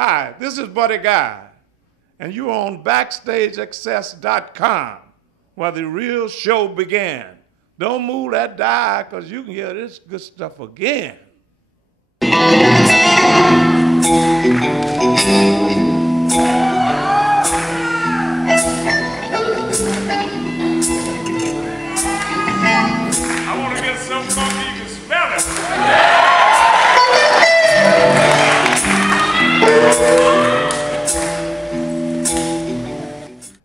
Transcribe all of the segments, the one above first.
Hi, this is Buddy Guy, and you're on BackstageAxxess.com, where the real show began. Don't move that dial, because you can hear this good stuff again. I want to get some funky, you can smell it.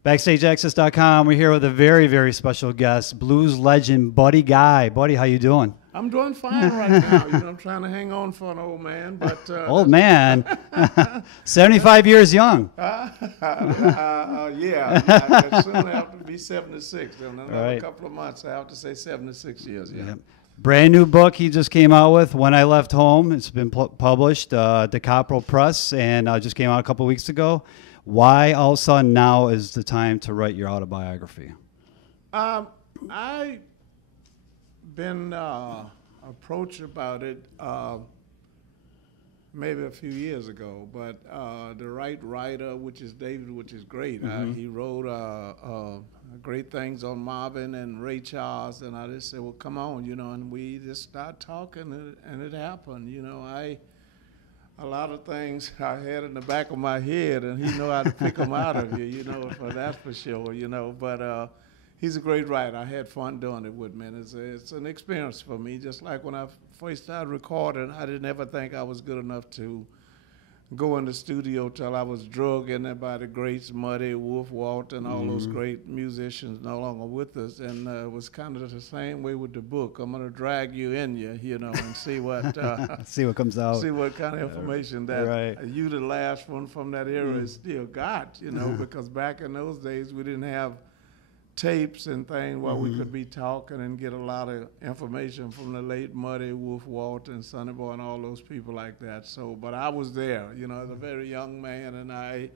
BackstageAxxess.com. We're here with a very, very special guest, blues legend Buddy Guy. Buddy, how you doing? I'm doing fine right now. You know, I'm trying to hang on for an old man, but old man, 75 years young. Yeah, I soon have to be 76. In another couple of months, I have to say 76 years. Yeah. Yep. Brand new book he just came out with, When I Left Home. It's been published, the Copperell Press, and just came out a couple of weeks ago. Why all of a sudden now is the time to write your autobiography? I've been approached about it maybe a few years ago, but the right writer, which is David, which is great, he wrote great things on Marvin and Ray Charles, and I just said, well, come on, you know, and we just start talking, and it happened, you know. A lot of things I had in the back of my head, and he know how to pick them out of you, you know, that's for sure, you know. But he's a great writer. I had fun doing it with him, and it's an experience for me. Just like when I first started recording, I didn't ever think I was good enough to go in the studio till I was drugged in there by the greats, Muddy, Wolf, Walt, and all those great musicians no longer with us. And it was kind of the same way with the book. I'm going to drag you in, you know, and see what see what comes out. See what kind of information that you, the last one from that era, is still got, you know, because back in those days we didn't have tapes and things where we could be talking and get a lot of information from the late Muddy, Wolf, Walt, and Sonny Boy and all those people like that. So, but I was there, you know, as a very young man, and I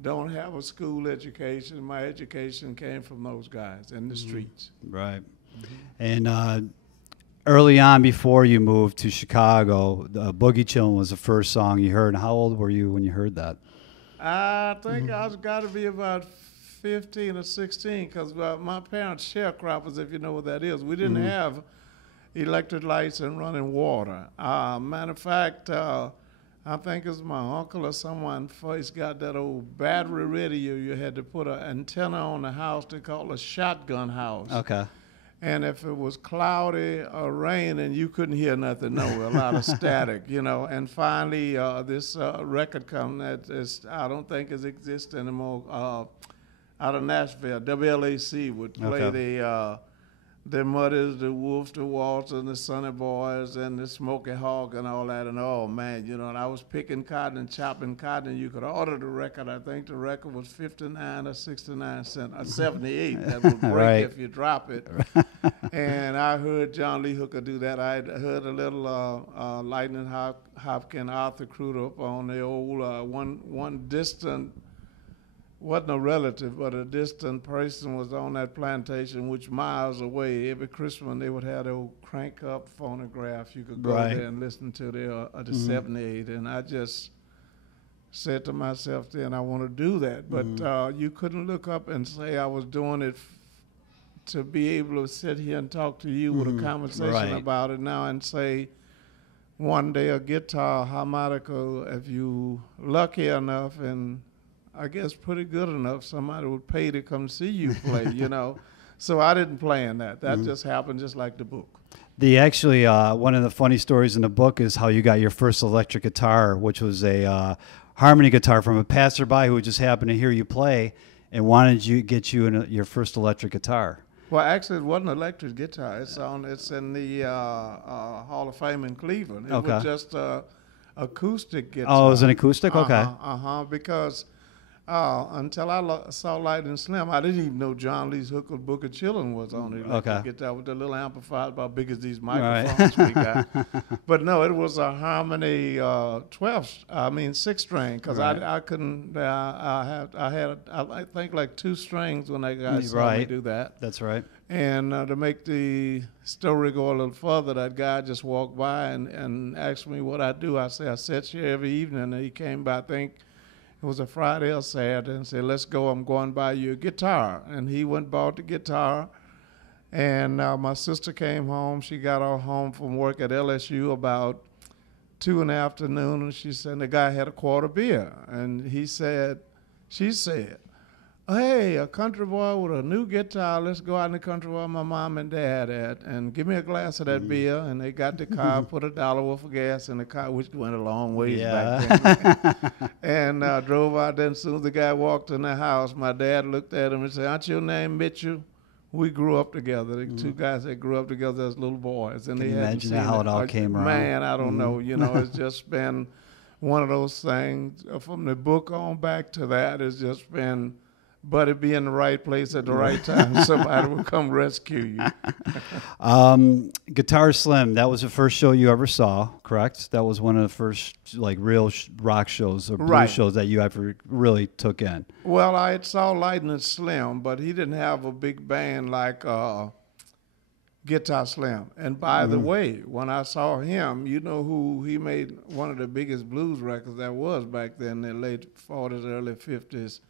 don't have a school education. My education came from those guys in the streets. Right. And early on, before you moved to Chicago, Boogie Chillin' was the first song you heard. And how old were you when you heard that? I think I was got to be about 15 or 16, because my parents sharecroppers, if you know what that is. We didn't have electric lights and running water. Matter of fact, I think it was my uncle or someone first got that old battery radio. You had to put an antenna on the house they call a shotgun house. Okay. And if it was cloudy or raining, you couldn't hear nothing, a lot of static, you know. And finally, this record come that is, I don't think it exists anymore, out of Nashville, WLAC would play the Mudders, the Wolves, the Waltz, and the Sonny Boys, and the Smoky Hawk, and all that. And oh man, you know, and I was picking cotton and chopping cotton. And you could order the record. I think the record was 59 or 69 cents, or 78. That would break if you drop it. And I heard John Lee Hooker do that. I heard a little Lightning Hopkins, Arthur Crudup up on the old one distant. Wasn't a relative, but a distant person was on that plantation, which miles away. Every Christmas they would have the old crank-up phonograph. You could go there and listen to the 78. And I just said to myself then, I want to do that. But you couldn't look up and say I was doing it to be able to sit here and talk to you with a conversation about it now and say, one day a guitar, harmonica, if you lucky enough and I guess pretty good enough, somebody would pay to come see you play, you know. So I didn't plan that. That just happened just like the book. Actually, one of the funny stories in the book is how you got your first electric guitar, which was a harmony guitar from a passerby who just happened to hear you play and wanted you get you your first electric guitar. Well, actually, it wasn't an electric guitar. It's in the Hall of Fame in Cleveland. It was just acoustic guitar. Oh, it was an acoustic? Okay. Because until I saw Light and Slim, I didn't even know John Lee's Hooker Book of Chillin' was on the electric guitar with the little amplifier about big as these microphones we got. But no, it was a harmony 6-string, because I couldn't. I had I think like 2 strings when they guys saw me do that. That's right. And to make the story go a little further, that guy just walked by and asked me what I do. I said, I sit here every evening. And he came by, I think it was a Friday or Saturday, and said, let's go, I'm going to buy you a guitar. And he went and bought the guitar. And my sister came home. She got off home from work at LSU about 2 in the afternoon, and she said, the guy had a quart of beer. And she said, hey, a country boy with a new guitar, let's go out in the country where my mom and dad at, and give me a glass of that beer. And they got the car, put $1 worth of gas in the car, which went a long ways back then. And drove out there. And as soon as the guy walked in the house, my dad looked at him and said, aren't your name Mitchell? We grew up together. The two guys that grew up together as little boys. And Can you imagine how it all came around? Man, I don't know. You know, it's just been one of those things. From the book on back to that, it's just been, but it be in the right place at the right time. Somebody will come rescue you. Guitar Slim, that was the first show you ever saw, correct? That was one of the first like real rock shows or blues shows that you ever really took in. Well, I saw Lightning Slim, but he didn't have a big band like Guitar Slim. And by the way, when I saw him, you know who he made one of the biggest blues records that was back then in the late 40s, early 50s,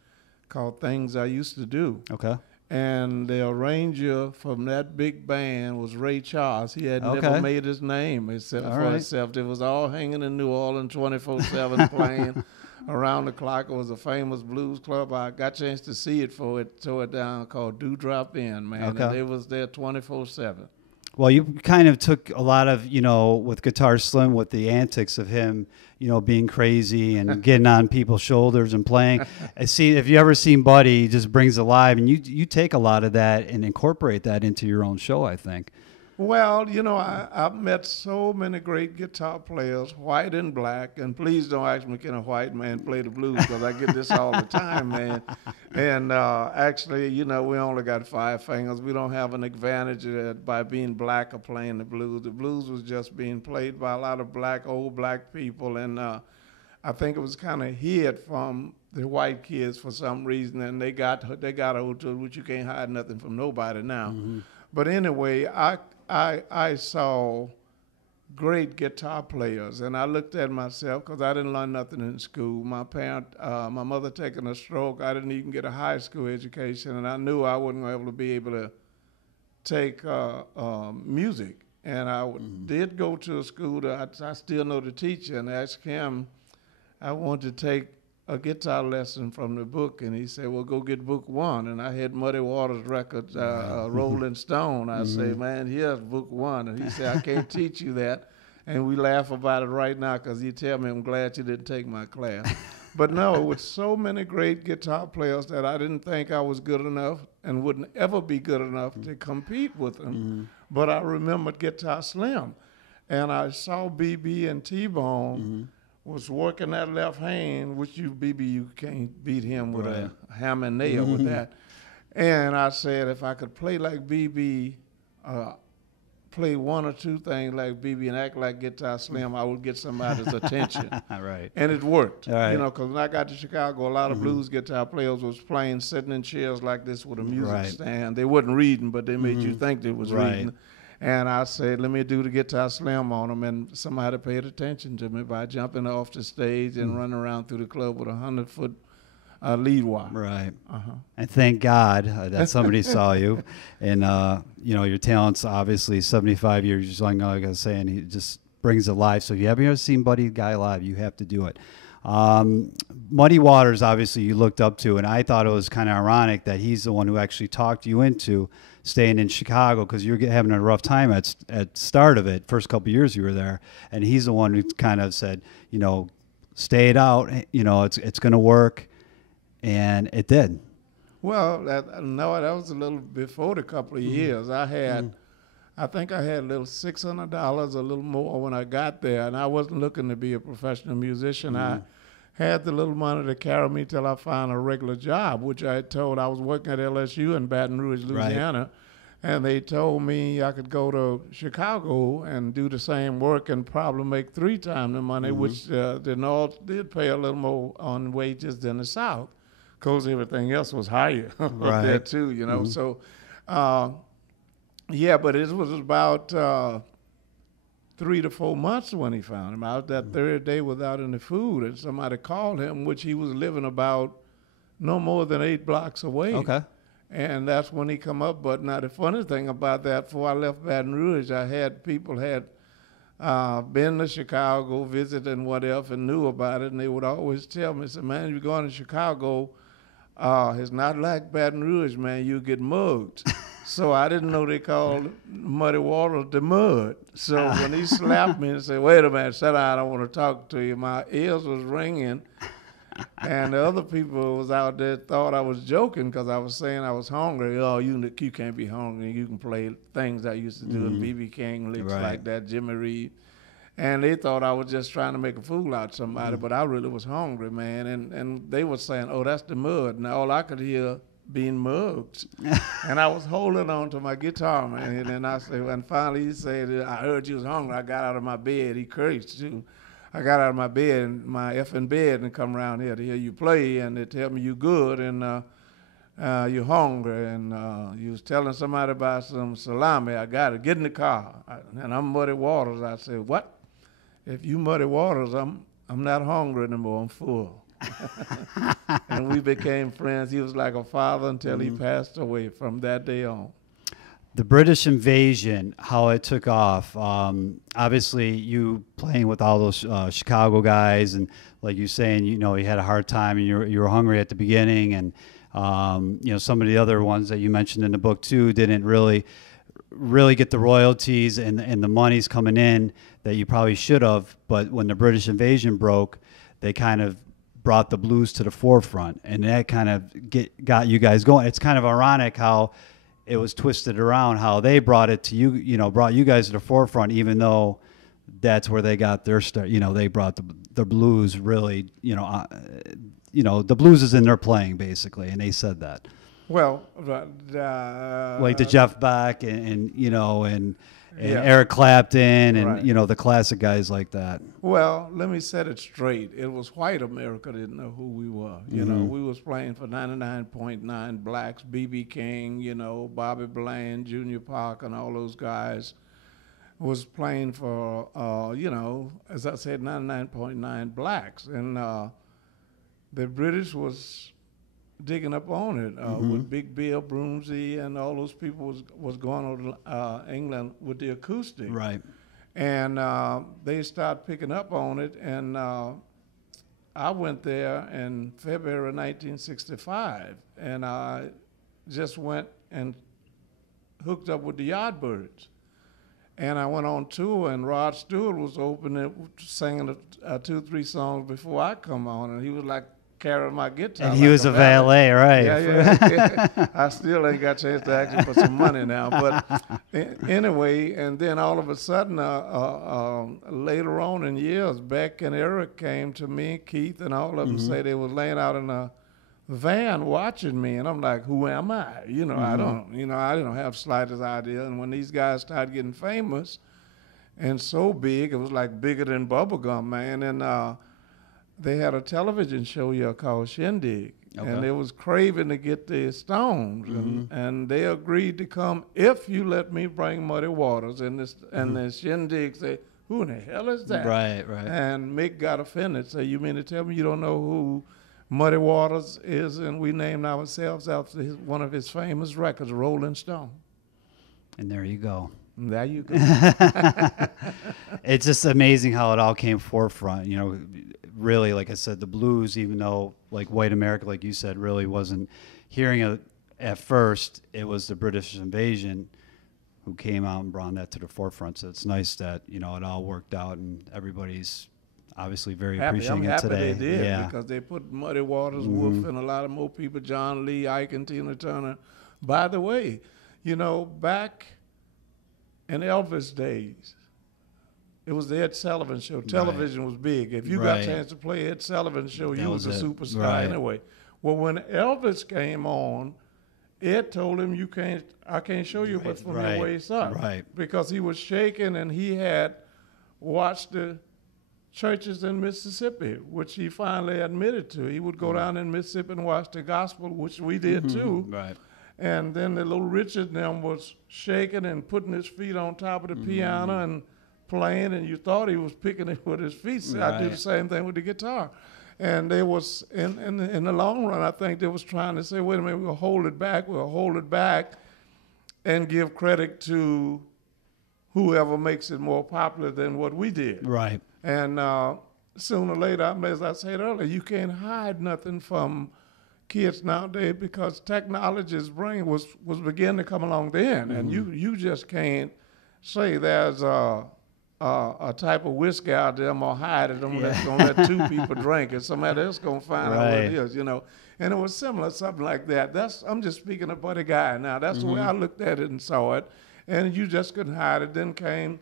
called Things I Used to Do. Okay. And the arranger from that big band was Ray Charles. He had never made his name except for himself. It was all hanging in New Orleans 24/7 playing around the clock. It was a famous blues club. I got a chance to see it for it, tore it down, called Dewdrop Inn, man. Okay. And they was there 24/7. Well, you kind of took a lot of, you know, with Guitar Slim, with the antics of him, you know, being crazy and getting on people's shoulders and playing. See, if you ever seen Buddy, he just brings it alive, and you take a lot of that and incorporate that into your own show, I think. Well, you know, I've met so many great guitar players, white and black, and please don't ask me, can a white man play the blues, because I get this all the time, man. And actually, you know, we only got 5 fingers. We don't have an advantage by being black or playing the blues. The blues was just being played by a lot of old black people, and I think it was kind of hid from the white kids for some reason, and they got hold to it, which you can't hide nothing from nobody now. But anyway, I saw great guitar players, and I looked at myself because I didn't learn nothing in school. My mother taking a stroke, I didn't even get a high school education, and I knew I wasn't able to be able to take music. And I did go to a school that I still know the teacher, and asked him, I wanted to take a guitar lesson from the book, and he said, well, go get book 1. And I had Muddy Waters records, Rolling Stone. I say, man, here's book 1. And he said, I can't teach you that. And we laugh about it right now because he tell me, I'm glad you didn't take my class. But no, with so many great guitar players that I didn't think I was good enough and wouldn't ever be good enough to compete with them. But I remembered Guitar Slim. And I saw B.B. and T-Bone was working that left hand, which B.B., you can't beat him with a hammer and nail with that. And I said, if I could play like B.B., play 1 or 2 things like B.B. and act like Guitar Slim, I would get somebody's attention. And it worked. You know, because when I got to Chicago, a lot of blues guitar players was playing, sitting in chairs like this with a music stand. They wasn't reading, but they made you think they was reading. And I said, let me do the Guitar Slim on them, and somebody paid attention to me by jumping off the stage and running around through the club with a 100-foot lead wire. And thank God that somebody saw you. And, you know, your talent's obviously 75 years young, like I was saying, he just brings it live. So if you haven't ever seen Buddy Guy live, you have to do it. Muddy Waters, obviously, you looked up to, and I thought it was kind of ironic that he's the one who actually talked you into staying in Chicago because you're having a rough time at start of it, first couple of years you were there, and he's the one who kind of said, you know, stay it out, you know, it's going to work, and it did. Well, that was a little before the couple of years. I think I had a little $600, a little more when I got there, and I wasn't looking to be a professional musician. I had the little money to carry me till I found a regular job, which I had told I was working at LSU in Baton Rouge, Louisiana, and they told me I could go to Chicago and do the same work and probably make 3 times the money, which the North did pay a little more on wages than the South, because everything else was higher up there too, you know. So Yeah, but it was about 3 to 4 months when he found him. Out that third day without any food, and somebody called him, which he was living about no more than 8 blocks away. Okay. And that's when he come up. But now the funny thing about that, before I left Baton Rouge, I had people had been to Chicago, visited and whatever, and knew about it, and they would always tell me, say, man, you're going to Chicago, it's not like Baton Rouge, man, you get mugged. So I didn't know they called muddy water the mud. So when he slapped me and said, wait a minute, sit down, I don't want to talk to you, my ears was ringing. And the other people who was out there thought I was joking because I was saying I was hungry. Oh, you can't be hungry. You can play things I used to do in B.B. King, licks like that, Jimmy Reed. And they thought I was just trying to make a fool out of somebody, but I really was hungry, man. And they were saying, oh, that's the mud. And all I could hear being mugged. And I was holding on to my guitar, man. And then I said, and finally he said, I heard you was hungry. I got out of my bed. He cursed too. I got out of my bed, my effing bed, and come around here to hear you play, and they tell me you good and you're hungry, and you was telling somebody about some salami. I got it. Get in the car. And I'm Muddy Waters. I said, what? If you Muddy Waters, I'm not hungry anymore. I'm full. And we became friends. He was like a father until he passed away from that day on. The British invasion, how it took off. Obviously, you playing with all those Chicago guys, and like you saying, you had a hard time, and you were hungry at the beginning, and some of the other ones that you mentioned in the book too didn't really get the royalties and the monies coming in that you probably should have. But when the British invasion broke, they kind of brought the blues to the forefront, and that kind of got you guys going. It's kind of ironic how it was twisted around, how they brought it to you, brought you guys to the forefront, even though that's where they got their start. They brought the blues really, the blues is in their playing basically, and they said that. Well, like the Jeff Beck and Eric Clapton and the classic guys like that. Well, let me set it straight. It was white America didn't know who we were. We was playing for 99.9 blacks, B.B. King, Bobby Bland, Junior Parker, and all those guys was playing for, as I said, 99.9 blacks. And the British was digging up on it with Big Bill Broomsey and all those people was going over to England with the acoustic. Right. And they started picking up on it, and I went there in February 1965, and I just went and hooked up with the Yardbirds. And I went on tour, and Rod Stewart was opening, singing 2-3 songs before I come on, and he was like carrying my guitar. And he was a valet, right? Yeah. I still ain't got a chance to ask him for some money now. But anyway, and then all of a sudden, later on in years, Beck and Eric came to me, Keith, and all of them say they was laying out in a van watching me, and I'm like, who am I? I didn't have slightest idea. And when these guys started getting famous and so big, it was like bigger than bubblegum, man. And they had a television show here called Shindig, and they was craving to get the Stones, and they agreed to come if you let me bring Muddy Waters. And the Shindig said, who in the hell is that? Right. And Mick got offended. So you mean to tell me you don't know who Muddy Waters is? And we named ourselves after one of his famous records, Rolling Stone. And there you go. There you go. It's just amazing how it all came forefront. Really, like I said, the blues, even though like white America, like you said, really wasn't hearing it at first, it was the British invasion who came out and brought that to the forefront. So it's nice that, it all worked out, and everybody's obviously very appreciating it today. They did, because they put Muddy Waters, Wolf, and a lot of more people, John Lee, Ike, and Tina Turner. By the way, back in Elvis days, it was the Ed Sullivan Show. Television was big. If you got a chance to play Ed Sullivan Show, you was a superstar anyway. Well, when Elvis came on, Ed told him, I can't show you but from your waist up. Right. Because he was shaking, and he had watched the churches in Mississippi, which he finally admitted to. He would go down in Mississippi and watch the gospel, which we did too. Right. And then the little Richard and them was shaking and putting his feet on top of the piano and playing, and you thought he was picking it with his feet. So I do the same thing with the guitar. And they was, in the long run, I think they was trying to say, wait a minute, we'll hold it back, and give credit to whoever makes it more popular than what we did. Right. And sooner or later, as I said earlier, you can't hide nothing from kids nowadays because technology's brain was beginning to come along then, and you just can't say there's a type of whiskey out there more hide it that's gonna let two people drink, and somebody else gonna find out what it is, you know. And it was similar, something like that. I'm just speaking of Buddy Guy now. That's the way I looked at it and saw it, and you just couldn't hide it. Then came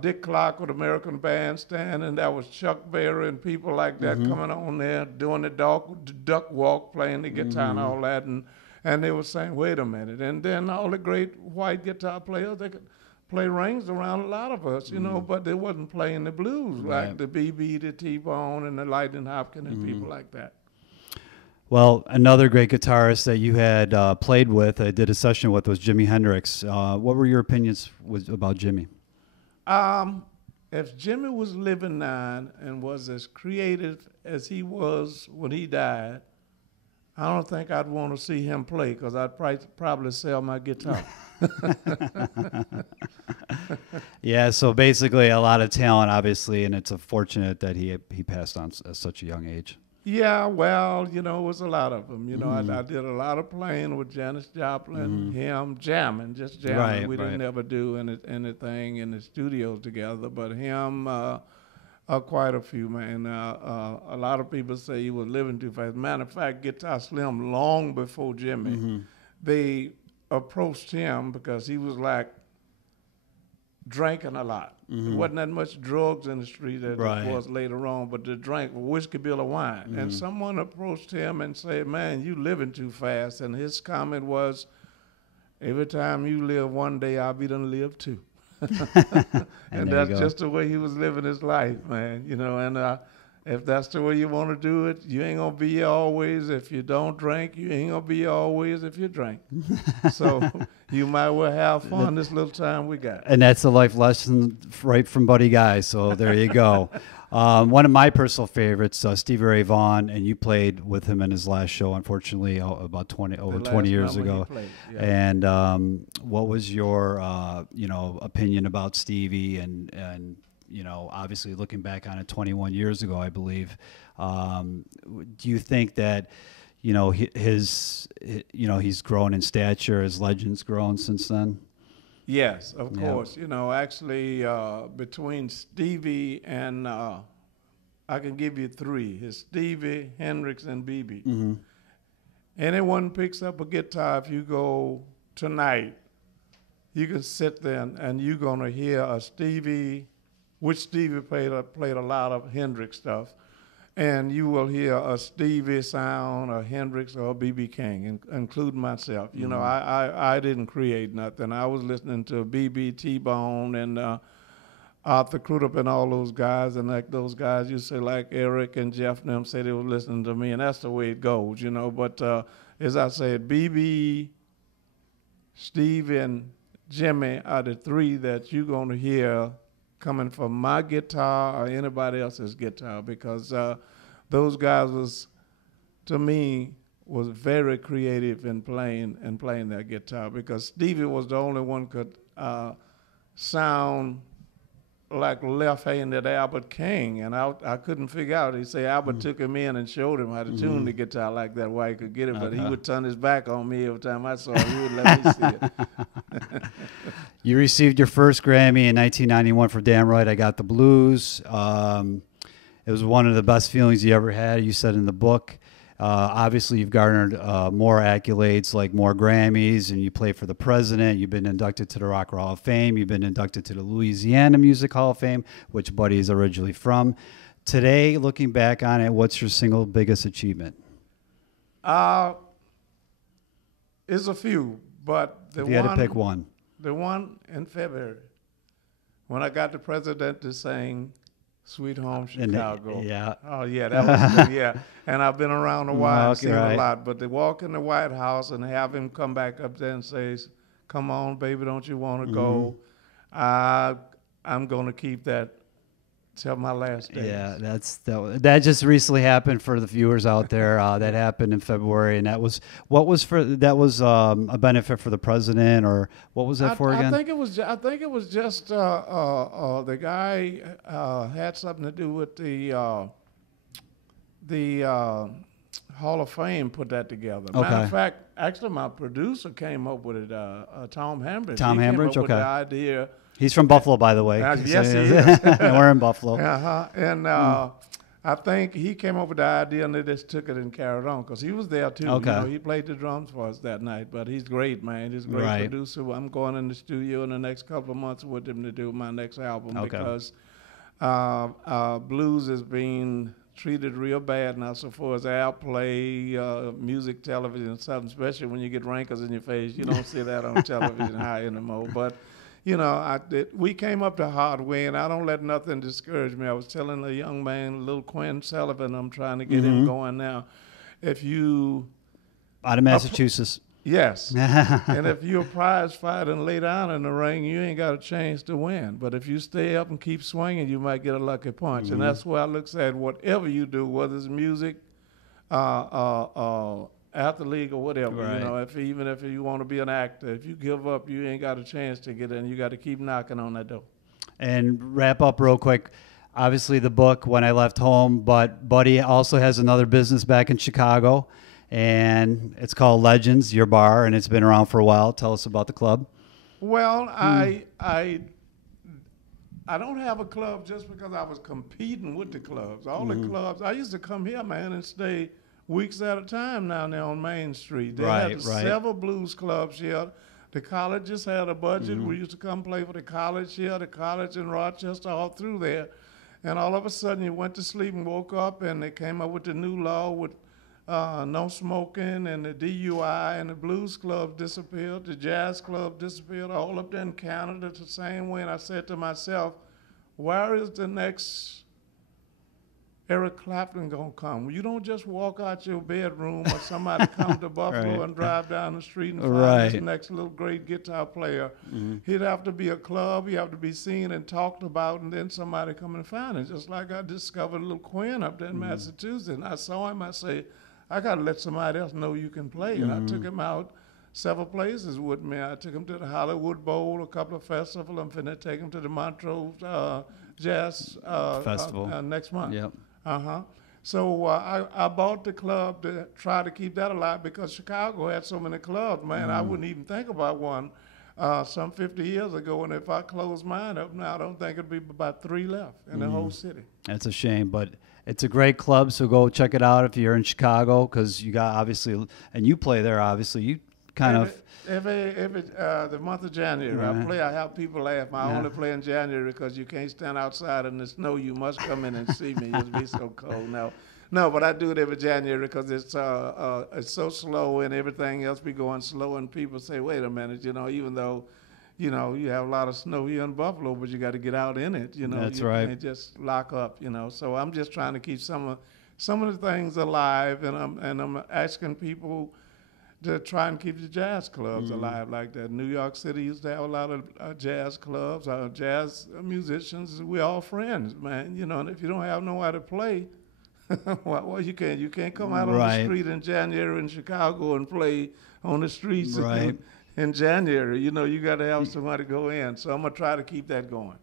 Dick Clark with American Bandstand, and that was Chuck Berry and people like that coming on there doing the duck walk, playing the guitar and all that, and they were saying, wait a minute. And then all the great white guitar players, they could play rings around a lot of us, you know, but they wasn't playing the blues like the B.B., the T-Bone, and the Lightning Hopkins and people like that. Well, another great guitarist that you had played with, I did a session with, was Jimi Hendrix. What were your opinions about Jimi? If Jimmy was living now and was as creative as he was when he died, I don't think I'd want to see him play because I'd probably sell my guitar. Yeah, so basically a lot of talent, obviously, and it's unfortunate that he passed on at such a young age. Yeah, well, you know, it was a lot of them. You know, I did a lot of playing with Janis Joplin, him jamming, just jamming. Right, we didn't ever do anything in the studio together, but him, quite a few, man. A lot of people say he was living too fast. Matter of fact, Guitar Slim, long before Jimmy, they approached him because he was like drinking a lot. There wasn't that much drugs in the street as there was later on, but the drink, whiskey, bill of wine. And someone approached him and said, man, you living too fast. And his comment was, every time you live one day, I'll be done live too. And that's just the way he was living his life, man. You know, and if that's the way you want to do it, you ain't gonna be here always. If you don't drink, you ain't gonna be here always if you drink. So you might well have fun this little time we got. And that's a life lesson right from Buddy Guy. So there you go. One of my personal favorites, Stevie Ray Vaughan, and you played with him in his last show, unfortunately, about 20 years ago. And what was your opinion about Stevie and you know, obviously looking back on it 21 years ago, I believe, do you think that, you know, he's grown in stature, his legend's grown since then? Yes, of course. You know, actually, between Stevie and, I can give you three, his Stevie, Hendrix, and BB. Anyone picks up a guitar, if you go tonight, you can sit there and you're going to hear a Stevie, which Stevie played a lot of Hendrix stuff, and you will hear a Stevie sound, a Hendrix, or a B.B. King, including myself. You know, I didn't create nothing. I was listening to B.B., T-Bone, and Arthur Crudup and all those guys, and like those guys you say, like Eric and Jeff and them say they were listening to me, and that's the way it goes, you know. But as I said, B.B., Stevie, and Jimmy are the three that you're going to hear coming from my guitar or anybody else's guitar, because those guys was, to me, was very creative in playing their guitar, because Stevie was the only one could sound like left-handed Albert King, and I couldn't figure out. He said Albert took him in and showed him how to tune the guitar like that, why he could get it, but he would turn his back on me every time I saw it. He would let me see it. You received your first Grammy in 1991 for Damn Right I Got the Blues. It was one of the best feelings you ever had, you said in the book. Obviously, you've garnered more accolades, like more Grammys, and you play for the president. You've been inducted to the Rock and Roll Hall of Fame. You've been inducted to the Louisiana Music Hall of Fame, which Buddy is originally from. Today, looking back on it, what's your single biggest achievement? It's a few, but if you had to pick one. The one in February, when I got the president to sing Sweet Home And Chicago. yeah. Oh, yeah, that was good, yeah. And I've been around a while and seen right. a lot. But to walk in the White House and have him come back up there and say, come on, baby, don't you want to go? I'm going to keep that till my last days. Yeah, that just recently happened for the viewers out there. That happened in February, and that was a benefit for the president, or what was that for again? I think it was just the guy had something to do with the Hall of Fame put that together. Okay. Matter of fact, actually, my producer came up with it. Tom Hambridge. Tom Hambridge. Hambridge. With the idea. He's from Buffalo, by the way. Yes, he is. And we're in Buffalo. And I think he came up with the idea, and they just took it and carried on, because he was there too. Okay. You know, he played the drums for us that night. But he's great, man. He's a great producer. I'm going in the studio in the next couple of months with him to do my next album, because blues is being treated real bad now, so far as airplay, music, television, and something, especially when you get wrinkles in your face. You don't see that on television high anymore. But you know, we came up the hard way, and I don't let nothing discourage me. I was telling a young man, little Quinn Sullivan, I'm trying to get him going now. If you... Out of Massachusetts. Yes. And if you're a prize fighter and lay down in the ring, you ain't got a chance to win. But if you stay up and keep swinging, you might get a lucky punch. And that's why I look at whatever you do, whether it's music, athlete or whatever, you know, even if you want to be an actor, if you give up, you ain't got a chance to get in. You got to keep knocking on that door. And wrap up real quick. Obviously, the book, When I Left Home, but Buddy also has another business back in Chicago, and it's called Legends, your bar, and it's been around for a while. Tell us about the club. Well, I don't have a club just because I was competing with the clubs. All the clubs, I used to come here, man, and stay weeks at a time down there on Main Street. They had several blues clubs here. The colleges had a budget. We used to come play for the college here, the college in Rochester, all through there. And all of a sudden you went to sleep and woke up, and they came up with the new law with no smoking, and the DUI, and the blues club disappeared, the jazz club disappeared, all up there in Canada the same way. And I said to myself, where is the next Eric Clapton gonna come? You don't just walk out your bedroom or somebody come to Buffalo and drive down the street and find this next little great guitar player. He'd have to be a club, he'd have to be seen and talked about, and then somebody come and find it. Just like I discovered little Quinn up there in Massachusetts, and I saw him, I say, I gotta let somebody else know you can play. And I took him out several places with me. I took him to the Hollywood Bowl, a couple of festivals. I'm finna take him to the Montreux Jazz Festival next month. Yep. So I bought the club to try to keep that alive, because Chicago had so many clubs, man. I wouldn't even think about one some 50 years ago, and if I close mine up now, I don't think it'd be about 3 left in the whole city. That's a shame, but it's a great club, so go check it out if you're in Chicago, because you got obviously, and you play there, obviously. You kind of... Every the month of January, I have people laugh. I only play in January because you can't stand outside in the snow. You must come in and see me. It'll be so cold now. No, but I do it every January because it's so slow, and everything else be going slow, and people say, wait a minute, you know, even though, you know, you have a lot of snow here in Buffalo, but you got to get out in it, you know. That's you right. can't just lock up, you know. So I'm just trying to keep some of the things alive, and I'm asking people to try and keep the jazz clubs alive like that. New York City used to have a lot of jazz clubs. Jazz musicians, we're all friends, man. You know, and if you don't have nowhere to play, well, you can't come out on the street in January in Chicago and play on the streets in January. You know, you got to have somewhere to go in. So I'm gonna try to keep that going.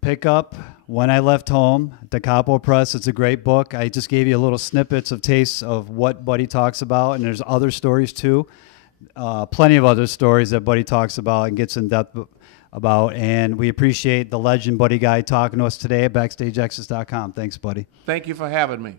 Pick up When I Left Home, Da Capo Press. It's a great book. I just gave you a little snippets of tastes of what Buddy talks about, and there's other stories too. Plenty of other stories that Buddy talks about and gets in depth about, and we appreciate the legend Buddy Guy talking to us today at BackstageAxxess.com. Thanks, Buddy. Thank you for having me.